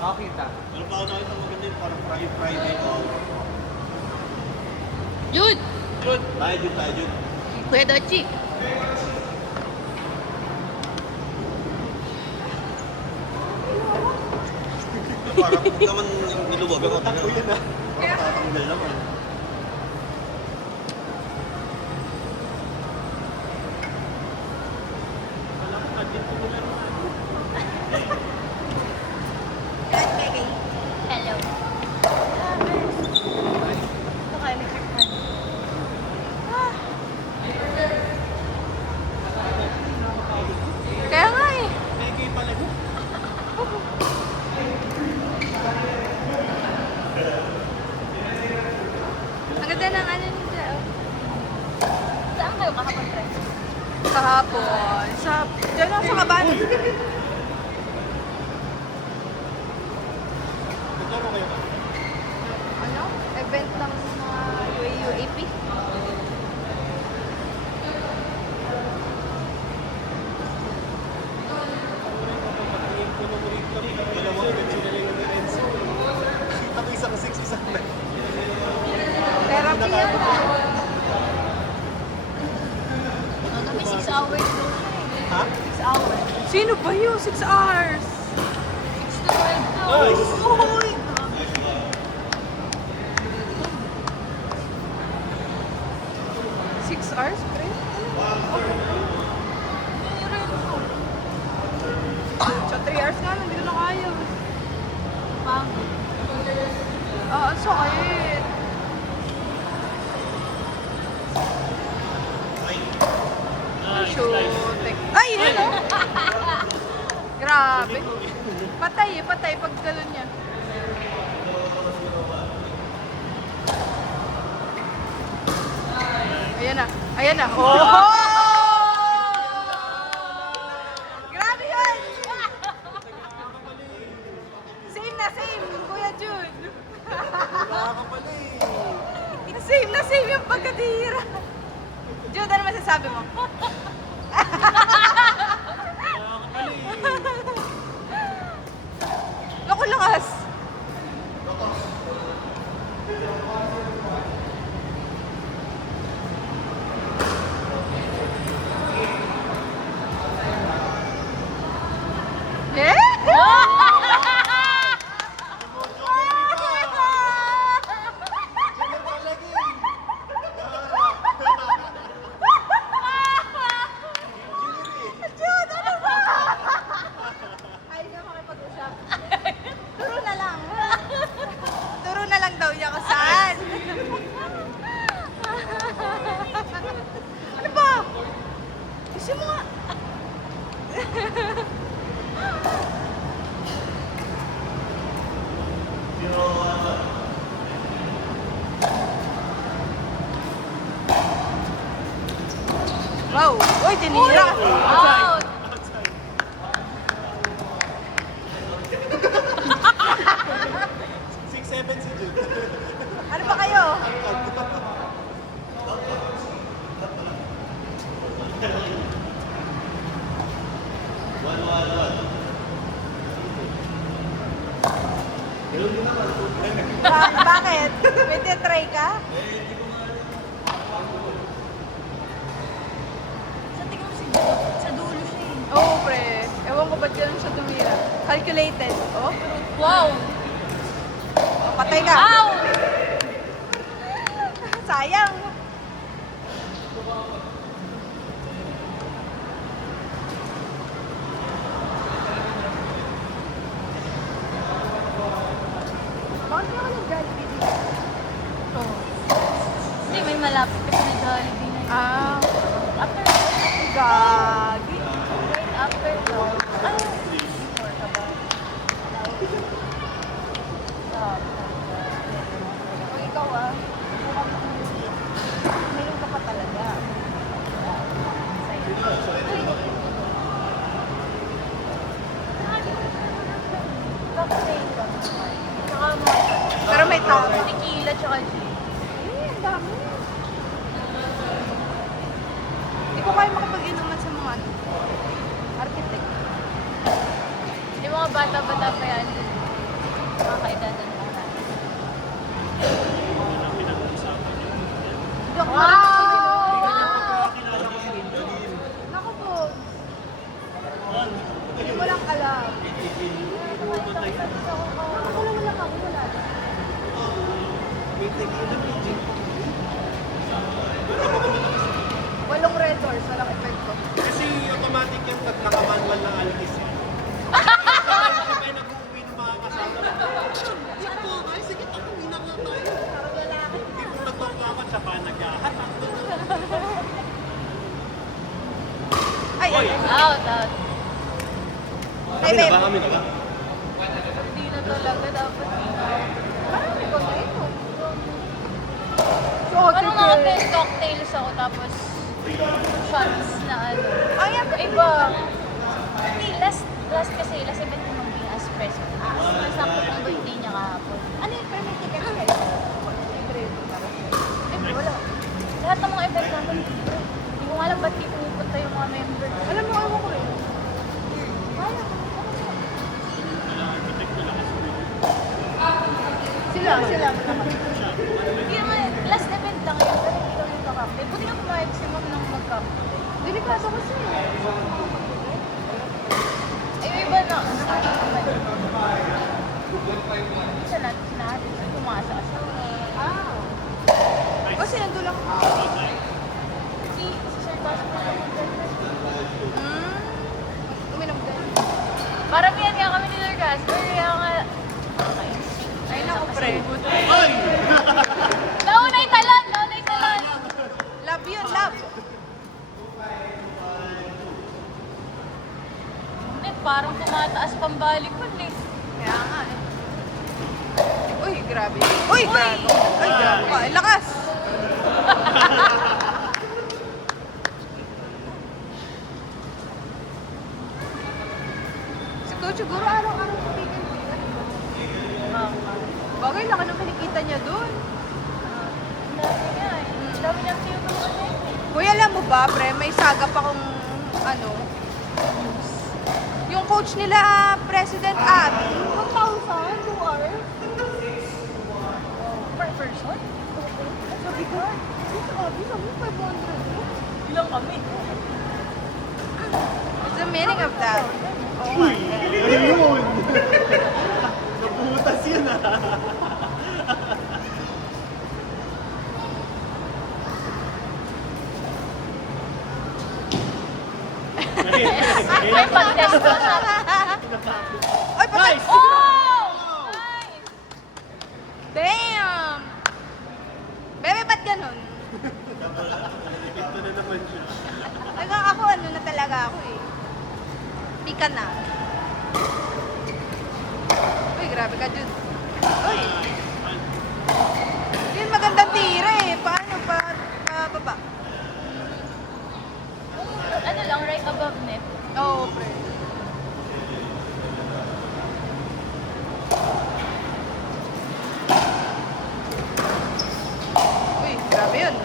Nakakita. Ano pa ako nakita maganda yun? Parang Friday o... Jude! Jude! Tayo, Jude. Kuya Dochi. Parang huwag naman niluwag ang otak ko yun ah. Parang tatanggal naman. Hello. Ito kayo, may kartan. Kaya nga eh. Peke pala mo. Ang ganda ng ano nito. Saan kayo kahapon, pre? Kahapon. Diyan lang sa kaban. Naglaro kayo ba? Ano? Event ng UAP. Dalawa agad sila lang ng Enzo. Kita ko isang 6, isang 9. Therapy yan ah. Kami 6 hours doon siya eh. Ha? 6 hours. Sino ba yun? 6 hours. 6 to 12 to. Nice! Uy! 6 hours, pre? So, 3 hours nga lang, hindi ko na kaya. Pagod. Ang sakit. Shooting. Ay, yun o! Grabe. Patay pag galon niya. Ayan na. Oh! Grabe yun! Same, Kuya Jun. Wala ka pala eh. Same yung pagkatira. Jun, ano masasabi mo? Naku, lakas. Eh? Jun, ano ba? Ayaw niya makipag-usap. Turo na lang. Turo na lang daw niya kung saan. Ano ba? Gusto mo nga. Wow! Uy, tinira! Out! 6-7 si Jude. Ano ba kayo? Bakit? May try ka? Sa tingin mo si Jude, sa dulo siya eh. Oo, pre. Ewan ko ba't ganun siya tumira. Calculated. Oh, Wow! patay ka. Ow! Sayang. Bakit ka nag-Jollibee dito? Oh. Hindi, may malapit kasi na Jollibee na yun. Ah, After, gagi. right after to. Ano? Before ka ba? Kung ikaw ah, meron ka pa talaga. Cocktail ka. Tsaka Pero may tao. tequila tsaka gin. Ang dami. Hindi ko kaya makapag-inuman sa mga ano, architect. Yung mga bata-bata pa yan. idadala natin. Joke Wow! lang. Kilala ko si Ninja din. Naku po. Hindi mo lang alam. Wala lang ako. Wala lang. May tequila, may gin. Walong red doors. Walang epekto. Kasi automatic yung pag nakamanwal ng alkis eh. Sabay nag-uwi ng mga kasama. Sakto, ay sige, tapuin na nga tayo. Hindi mo nagpapakot siya pa nag-ahatak. Ay, ay. Out, out. Ay, babe. Kami na ba? Hindi na talaga dapat dito. Marami ko na ito. So, Parang mga cocktails ako tapos shots na ano. Ay, yan. Iba. Hindi, last event ko nung being espresso. Sakto kong birthday niya kahapon. Ano yung permit tickets kayo? Libre ito para sa'yo. Eh, wala. Lahat ng mga event namin dito. Hindi ko nga alam ba't di pumupunta yung mga member. Alam mo, ewan ko rin. Kaya. Sila naman. Hindi naman, last event lang yun. Pero hindi kami magka-cocktail. Buti nga pumayag si ma'am ng mag-cocktail. Delikado kasi. Eh, yung iba na. Isa na, natin. Pumasa kasi. Ah. Kasi nandun lang. Si Sir Tasha na Uminom din. parang yan nga kami ni Sir Casper. Kaya nga, okay. Ay, naku, pre. Naunay talan! Naunay talan! Love yun, love. Hindi, parang tumataas pambalik ko eh. Kaya nga eh. Uy, grabe. Uy, gago. Ay, gago ka. Ay, lakas. Siguro araw-araw kumikita. Bagay, laki ng kinikita niya doon. Dami nga eh. Dami niyang tinutulungan niya eh. Uy, alam mo ba, pre, may sagap akong, ano, yung coach nila, President Abby, 1,000, 2 hours. Per person? Sabi ko, sabi mo 500. Ilang kami? What's the meaning of that? Oh my God. Ayun! Nabutas yun ah. May pag-test ko siya. Ay, patay! Oh! Nice! Damn! Bebe, ba't ganun? Ito na naman siya. Talagang ako, ano na talaga ako eh. Pika na. Uy, grabe ka, Jun. Uy! Yun, magandang tira eh. Paano? Baba? Ano lang, right above net. Oo, pre.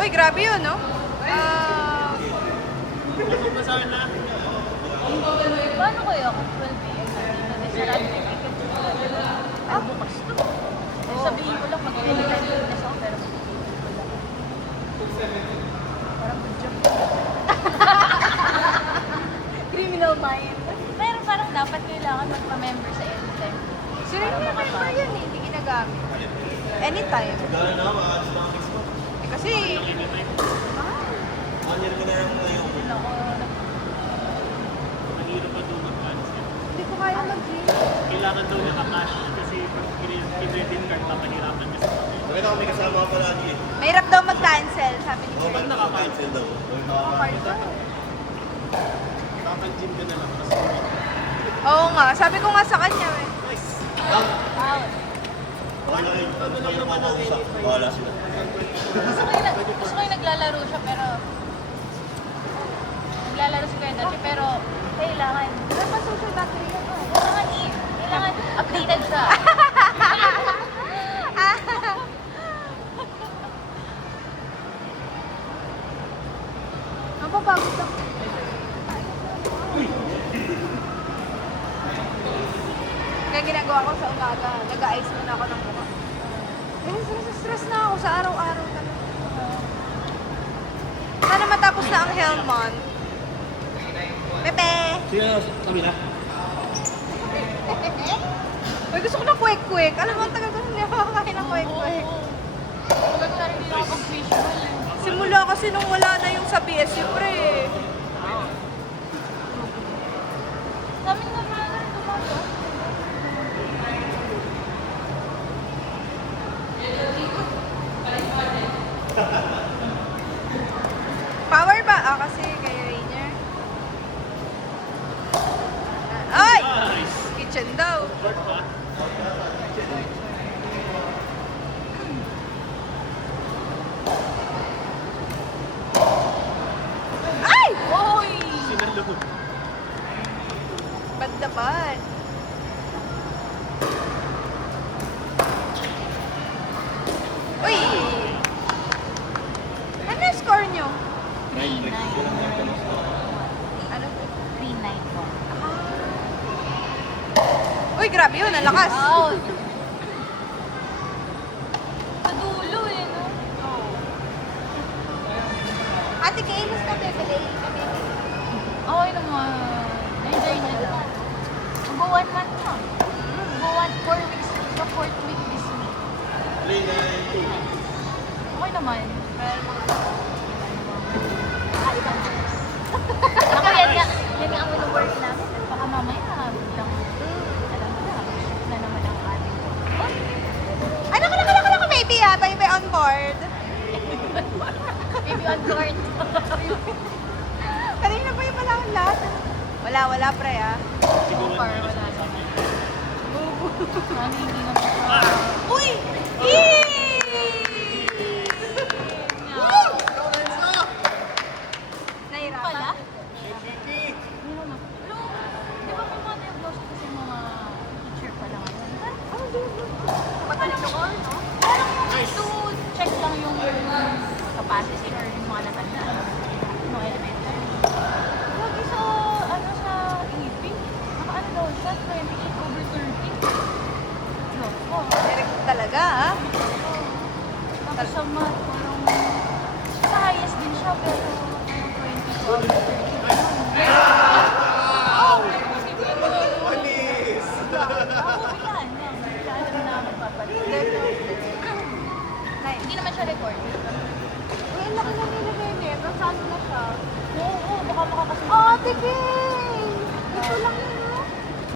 Uy, grabe yun, no? Basahin na. Paano kaya kung 12 p.m. na sarado na yung ticket? Ah, bukas to. Sabihin ko lang mag-10 fitness ako pero parang good job. Criminal mind. Pero parang dapat kailangan magpa-member sa anytime. Sino yung member yun eh? Hindi ginagamit. Anytime. Gano'n na, maalis na ang mo. Eh, kasi... Anyan ko na lang ngayon. Yun ako, Mahirap pa doon mag-cancel. Hindi ko kaya mag-gym. Kailangan daw naka-cash kasi pag credit card papahirapan kasi. Bakit ako may kasama ka palagi eh? Mahirap daw mag-cancel, sabi ni Oo, Sir. ba't naka-cancel daw? Kaka-gym ka na lang. Kasi Oo nga, sabi ko nga sa kanya eh. nice. wow. Ano lang naman ang edit. Bahala sila. Gusto ko yung naglalaro siya pero naglalaro si Kuya Dachi pero kailangan Dapat social battery yan eh. kailangan updated siya. Napapagod ako. Kaya ginagawa ko, ako sa umaga. Nag-ice muna ako ng mukha. Stress na ako sa araw-araw talaga. Sana matapos na ang Hell Month. Pepe! Sino na kami na? Uy, gusto ko ng kwek-kwek. Alam mo, ang tagal ko hindi ako kakain ng kwek-kwek. Huwag na rin nila ako visual eh. Simula kasi nung wala na yung sa BSU, pre. Sa amin naman na tumato. Power ba? Ah, kasi kay Rainier. Ay! Nice! Kitchen daw. Short ba? Ay! Uy! Sinalubog. Banda ba? Uy! Ano yung score nyo? 3-9. Ano? 3-9 po. Uy, grabe yun. Ang lakas. Wow! Sa dulo eh, no? Ate Kay, mas na bebele. Okay naman. Enjoy na lang. Mag 1 month na. Mag 4 weeks. Sa 4th week this week. Play na 2. Okay naman. Ako yan nga. Yan nga ang work namin. At baka mamaya biglang alam mo na. Shift na naman ang ating Ano ka, baby ah. Baby on board. Maybe on court. Kanina pa yung pala ang lahat. Wala, pre ah. So far, wala naman. Sana hindi naman siya. Uy! Yee! Nahirapan? Pala? MVP! Hindi naman. Pero, di ba may mga diagnose kasi mga teacher pa lang? Matalino ko, no? Parang to check lang yung capacity or yung mga natandaan. Mga elementary. Lagi sa, ano sa EP, naka-ano daw siya, 28/30. Loko. Direct talaga ah. Tapos sa math, parang sa highest din siya, pero parang 22/30. Anis! Ako, bilan. Bigla alam na magpapalit. Hindi naman siya record. Uy, ang laki na nila, Bennett. Nasaan na siya? Oo, baka makakasunod. Oh, tige!